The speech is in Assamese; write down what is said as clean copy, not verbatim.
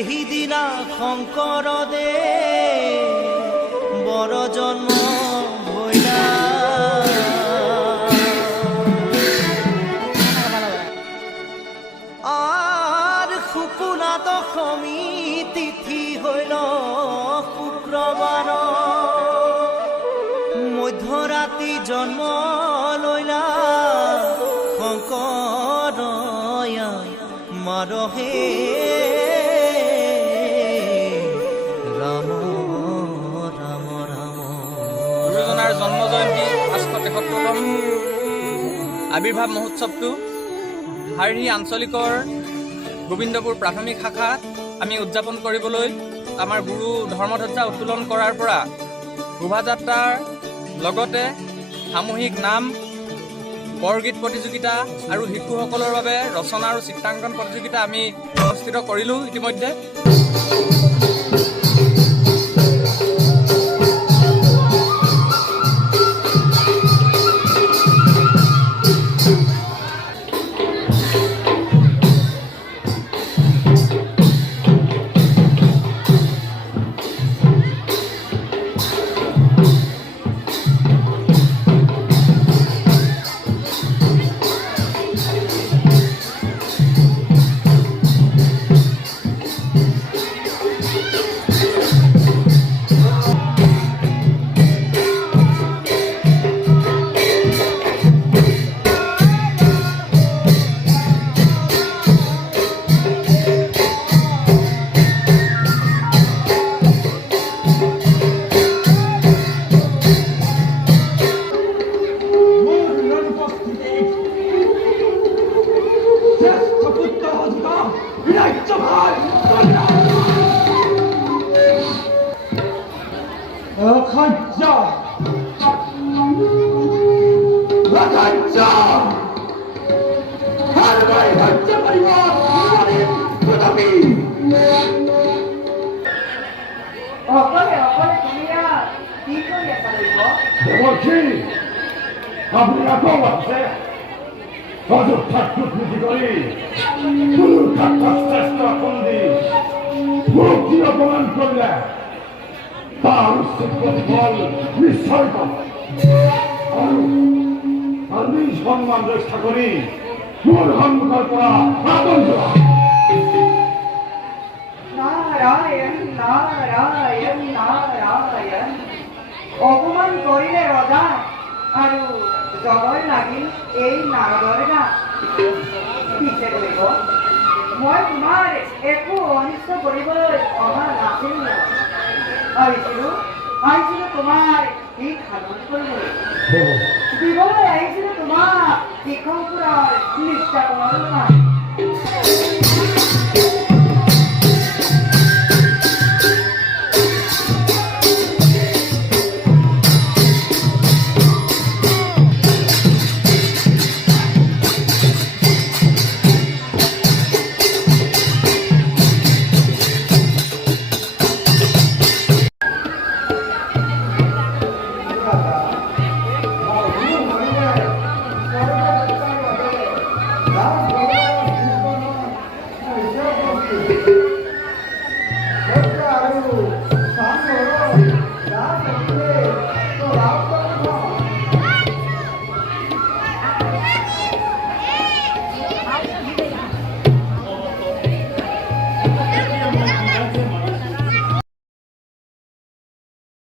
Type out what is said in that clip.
সেহিদিনা শংকৰদে বৰ জন্ম হইলা আৰ শুকুনা দশমী তিথি হইল শুক্ৰবাৰ মধ্যৰাতি জন্ম লইলা শংকৰয়া মাৰহে ৰাম ৰাম ৰাম। গুৰুজনাৰ জন্ম জয়ন্তী 573তম আবিৰ্ভাৱ মহোৎসৱটো হাৰহি আঞ্চলিকৰ গোবিন্দপুৰ প্ৰাথমিক শাখাত আমি উদযাপন কৰিবলৈ আমাৰ গুৰু ধৰ্মধ্বজা উত্তোলন কৰাৰ পৰা শোভাযাত্ৰাৰ লগতে সামূহিক নাম বৰগীত প্ৰতিযোগিতা আৰু শিশুসকলৰ বাবে ৰচনা আৰু চিত্ৰাংকন প্ৰতিযোগিতা আমি অনুষ্ঠিত কৰিলোঁ ইতিমধ্যে। সম্মান ৰক্ষা কৰি তোৰ সন্মুখৰ পৰা আদৰ যোৱা। নাৰায়ণ নাৰায়ণ নাৰায়ণ অপমান কৰিলে ৰজা আৰু জগৰ লাগিল এই নাৰদৰ গাত। পিছে কৰিব মই তোমাৰ একো অনিষ্ট কৰিবলৈ অহা নাছিল। আহিছিলোঁ তোমাৰ ঠিক সাধন কৰিবলৈ দিবলৈ আহিছিলোঁ তোমাক শিক্ষকপুৰৰ নিষ্ঠা তোমাৰ